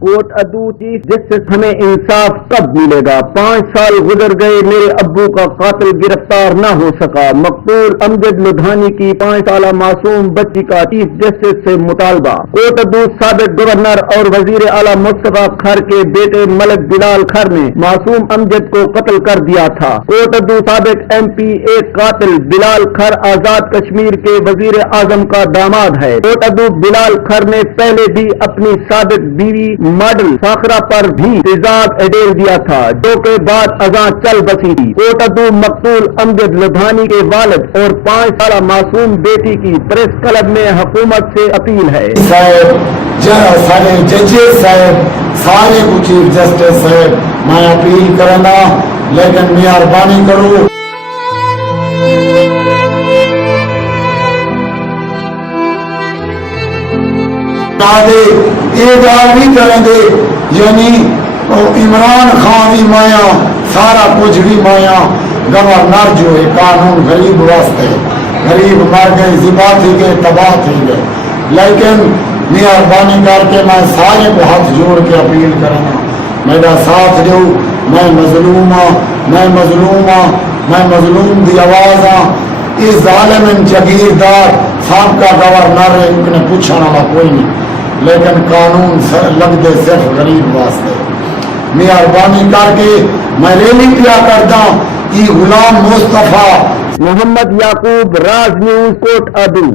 Court अदू chief justice, हमें इंसाफ कब मिलेगा? 5 साल गुजर गए, मेरे अब्बू का कातिल गिरफ्तार न हो सका। मकतूल अमजद लुधानी की 5 साल मासूम बच्ची का चीफ जस्टिस से मुतालबा। कोर्ट अदू साबिक गवर्नर और वजीर आला मुस्तफा खर के बेटे मलिक बिलाल खर ने मासूम अमजद को कत्ल कर दिया था। कोर्ट अदू साबिक MP एक कातिल बिलाल खर आजाद कश्मीर के वजीर आजम का दामाद है। कोर्ट अदू बिलाल खर ने पहले भी अपनी साबिक बीवी मॉडल साखरा पर भी तेजाब एडेल दिया था, जो के बाद अजां चल बसी थी। कोर्ट अदू मकतूल अमजद लुधानी के वालिद और 5 साल मासूम बेटी की प्रेस क्लब में हुकूमत से अपील है। सारे जजेस साहब, सारे को चीफ जस्टिस साहब, मैं अपील करना, लेकिन मेहरबानी करो ये गल नहीं करेंगे, यानी इमरान खान भी माया, सारा कुछ भी माया। गवर्नर जो है कानून गरीब वास्ते, गरीब मर गए, जिबा थी गए, तबाह थी गए। लेकिन मेहरबानी करके मैं सारे को हाथ जोड़ के अपील करना, मेरा साथ दो। मैं मजलूम हाँ, मैं मजलूम हाँ, मैं मजलूम की आवाज हाँ। इस जालिम जगीरदार साबका गवर्नर है, उन्हें पूछने वाला कोई नहीं, लेकिन कानून लगते सिर्फ गरीब वास्ते। मेहरबानी करके मैं रैली क्या करता कि गुलाम मुस्तफा। मोहम्मद याकूब, राज न्यूज, कोर्ट अदू।